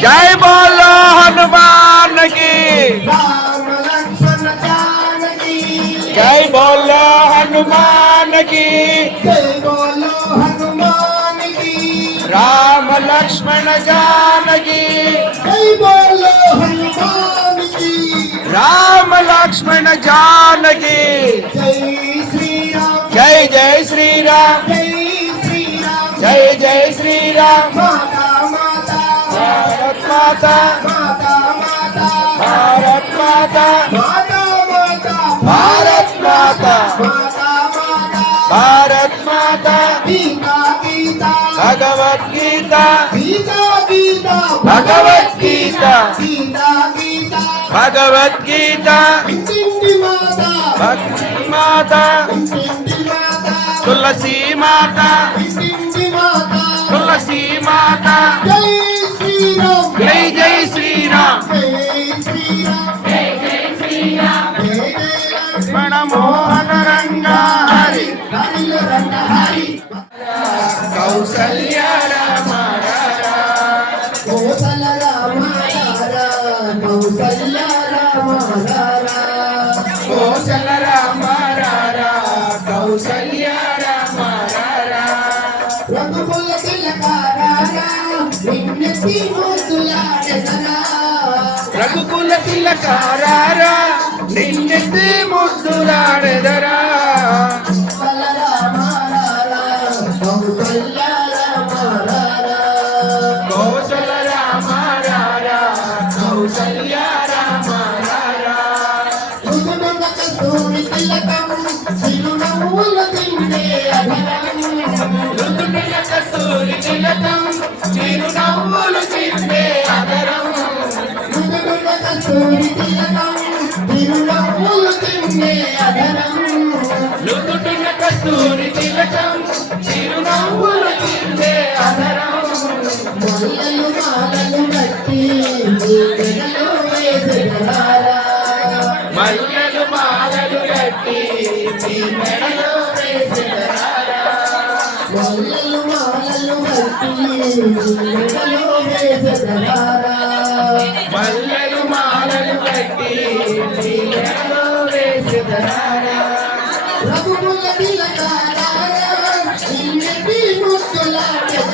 जय बोलो हनुमान की। जय बोलो हनुमान की। राम लक्ष्मण जानकी। जय बोलो हनुमान की राम लक्ष्मण जानकी। जय श्री राम जय जय श्री राम जय जय श्री राम माता माता माता भारत माता माता माता भारत माता माता माता भारत माता गीता गीता भगवत गीता गीता गीता भगवत गीता गीता गीता भगवत गीता माता भक्ति माता तुलसी माता రఘుకుల తిలకారారా నిన్నెత్తి ముద్దులాడెదరా. కస్తూరి తిలకం చిరునవ్వుల చిరునవ్వులు చిందే అదరం మల్లలు మాలలు కట్టి నీ వేసెదరారా. మల్లెలు మాలలు కట్టి మెడలో వేసెదరారా. మల్లలు మాలలు కట్టి మెడలో వేసెదరారా.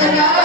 Gracias.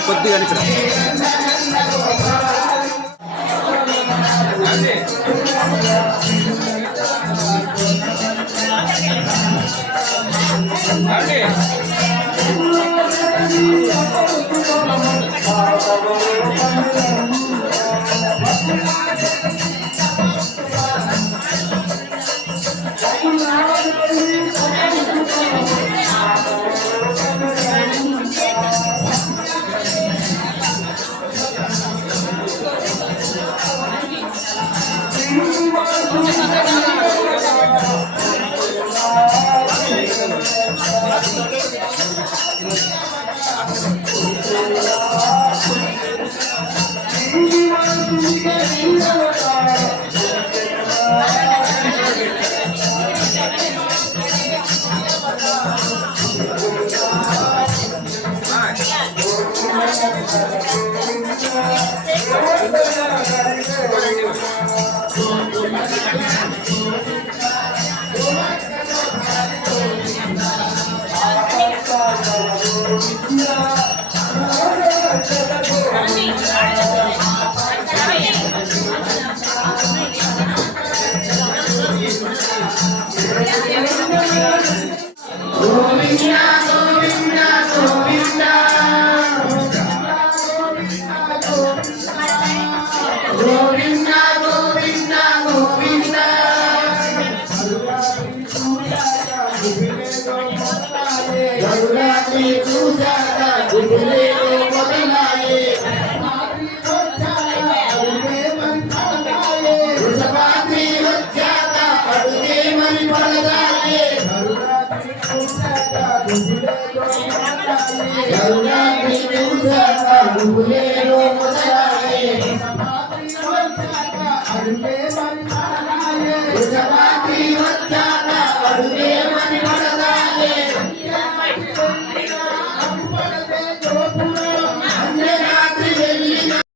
కొద్దిగా ఇక్కడ కరుణాకి చూశాక దిగులేలో మొదలాయే వృషభాద్రి వచ్చాక అడుగే మరి పడదాయే కరుణాకి చూశాక దిగులేలో మొదలాయే వృషభాద్రి వచ్చాక అడుగే మరి పడదాయే